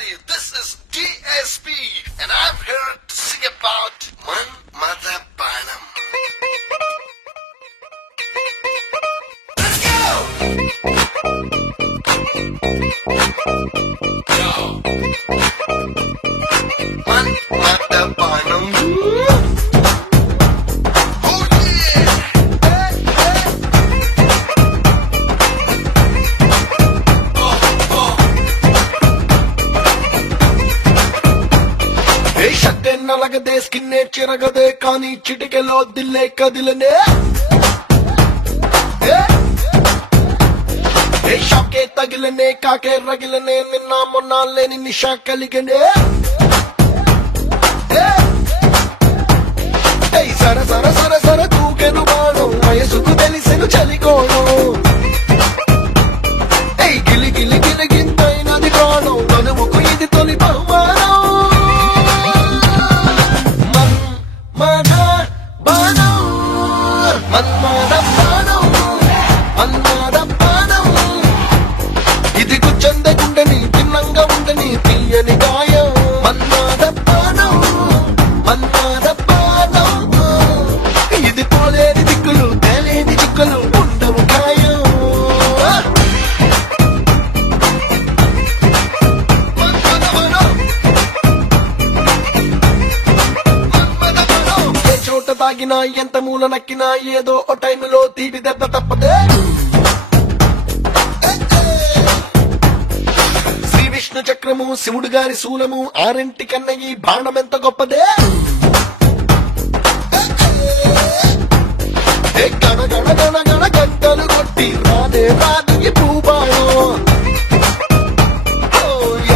everybody, this is DSP and I'm here to sing about Mother Banam. Let's go! Yo. Mother Banam. నలగదే స్కిన్నే చిరగదే కానీ చిటికెలో దిల్లే కదిలనే షాకే తగిలనే కాకే రగిలనే నిన్న మొన్న లేని నిషా కలిగనే సర సర సర సర తూకెను బాణం వయసుకు తెలిసెను చలికోణం గిలి గిలి గిలిగింతైనది ప్రాణం తనుముకు ఇది తొలి బహుమానం ఇది గుచ్చంద గుండెని తిన్నంగా ఉండని తీయని గాయం మన్మాద పానం ఇది పోలేని దిక్కులు తేలేని దిక్కులు ఉండవు గాయం ఏ చోట తాగినా ఎంత మూల నక్కినా ఏదో ఓ టైములో తీపి దెబ్బ తప్పదే విష్ణు చక్రము శివుడు గారి శూలము ఆరింటి కన్న ఈ బాణం ఎంత గొప్పదే గణ గణ గణ గణ గంటలు కొట్టి రాదే రాదు ఈ భూబాణం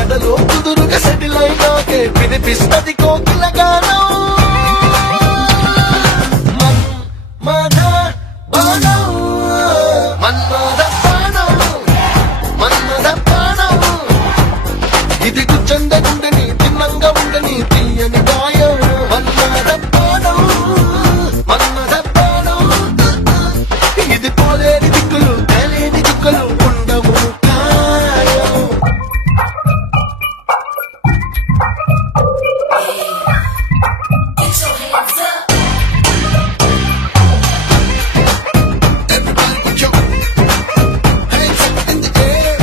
ఎడలో కుదురుగా సెటిల్ అయినాకే వినిపిస్తది కోకిల గానం మన్మథ బాణం మన్మథ ఇది గుచ్చంద గుండెని తిన్నంగా ఉండని తీయని గాయం మన్మథ బాణం ఇది పోలేని దిక్కులు తేలేని దిక్కులు ఉండవు గాయం Everybody put your hands up in the air.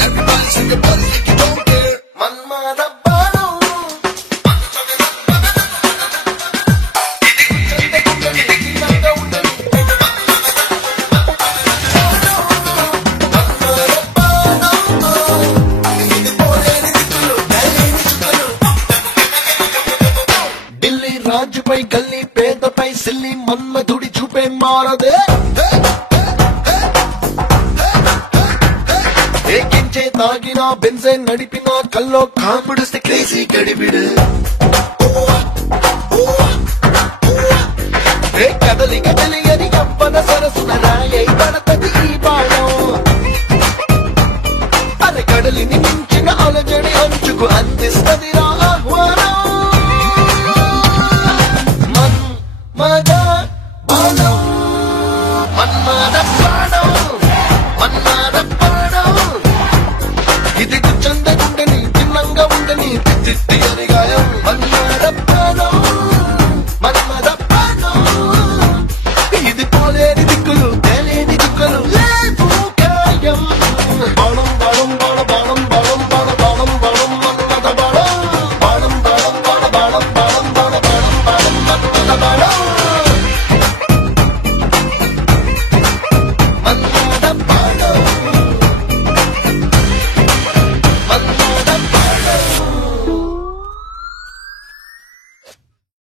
Everybody sing your body like you don't care. Manmatha బాణం ఢిల్లీ రాజుపై గల్లీ పేదపై సిల్లి మన్మధుడి చూపే మారదే ఏకించే తాగినా బెంజే నడిపినా కల్లో కాముడిస్తే క్రేజీ గడిబిడు కదలిక తెలియని అవ్వన సరసున రాయై పడతది ఈ బాణం అరే కడలిని మించిన అలజడి అంచుకు అందిస్తది